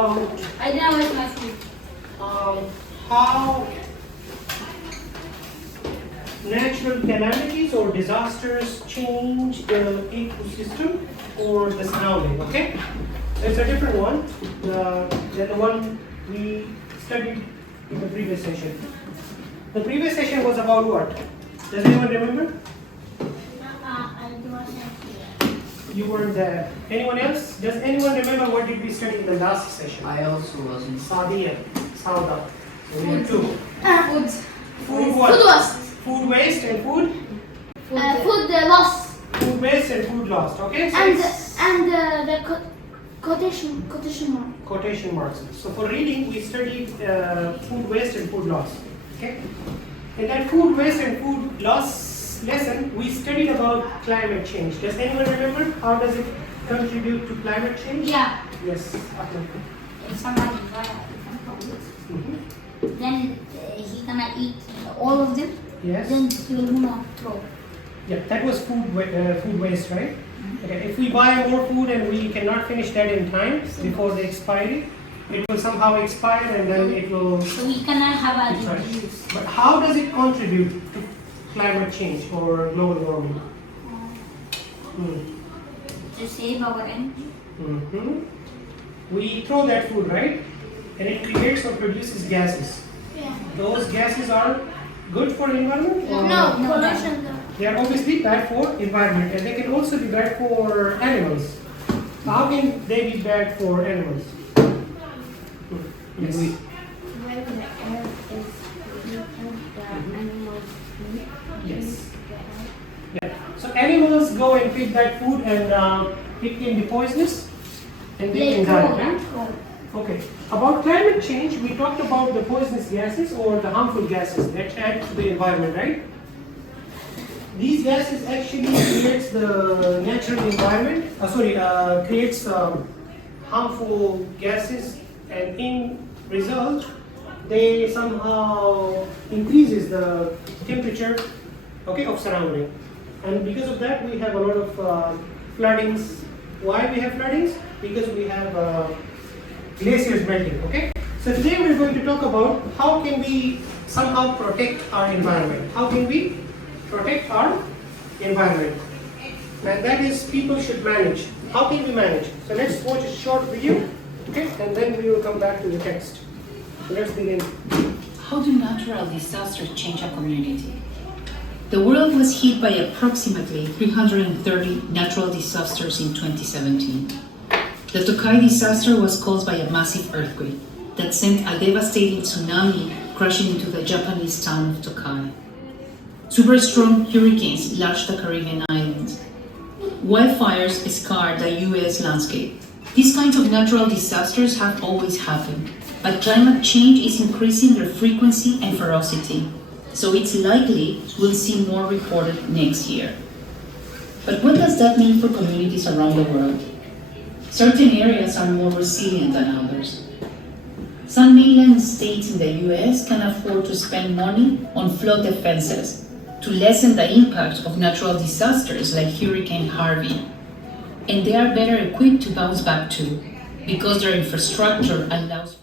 I didn't waste my food. How natural calamities or disasters change the ecosystem or the surrounding, okay? It's a different one than the one we studied in the previous session. The previous session was about what? Does anyone remember? I wasn't here. You weren't there. Anyone else? Does anyone remember what did we study in the last session? I also wasn't. Sadia, Sauda. So we had two. Food. Food what? Food loss. Food waste and food? Food loss. Food waste and food lost, okay? So And it's the quotation mark. quotation marks. So for reading, we studied food waste and food loss, okay? In that food waste and food loss lesson, we studied about climate change. Does anyone remember how does it contribute to climate change? Yeah. Yes, Ahmed. If somebody buy different products, then he gonna eat all of them. Yes. Then he will not throw. Yeah, that was food waste, right? Okay, if we buy more food and we cannot finish that in time before the expiry, it will somehow expire and then it will. So we cannot have a Right. use. But how does it contribute to climate change or global warming? To save our energy. We throw that food, right? And it creates or produces gases. Yeah. Those gases are good for environment? Or No, pollution. They are obviously bad for environment and they can also be bad for animals. How can they be bad for animals? Yes. When the air is polluted, the animals eat. Yes. Yeah. So animals go and pick that food and it can be poisonous and they can die, right? Okay. About climate change, we talked about the poisonous gases or the harmful gases that add to the environment, right? These gases actually creates the natural environment, creates harmful gases, and in result, they somehow increases the temperature, okay, of surrounding. And because of that, we have a lot of floodings. Why we have floodings? Because we have glaciers melting, okay? So today we're going to talk about how can we somehow protect our environment. How can we protect our environment? And that is people should manage. How can we manage? So let's watch a short video, okay? And then we will come back to the text. So let's begin. How do natural disasters change a community? The world was hit by approximately 330 natural disasters in 2017. The Tokai disaster was caused by a massive earthquake that sent a devastating tsunami crashing into the Japanese town of Tokai. Super strong hurricanes lashed the Caribbean islands. Wildfires scarred the US landscape. These kinds of natural disasters have always happened, but climate change is increasing their frequency and ferocity, so it's likely we'll see more reported next year. But what does that mean for communities around the world? Certain areas are more resilient than others. Some mainland states in the US can afford to spend money on flood defenses to lessen the impact of natural disasters like Hurricane Harvey. And they are better equipped to bounce back too, because their infrastructure allows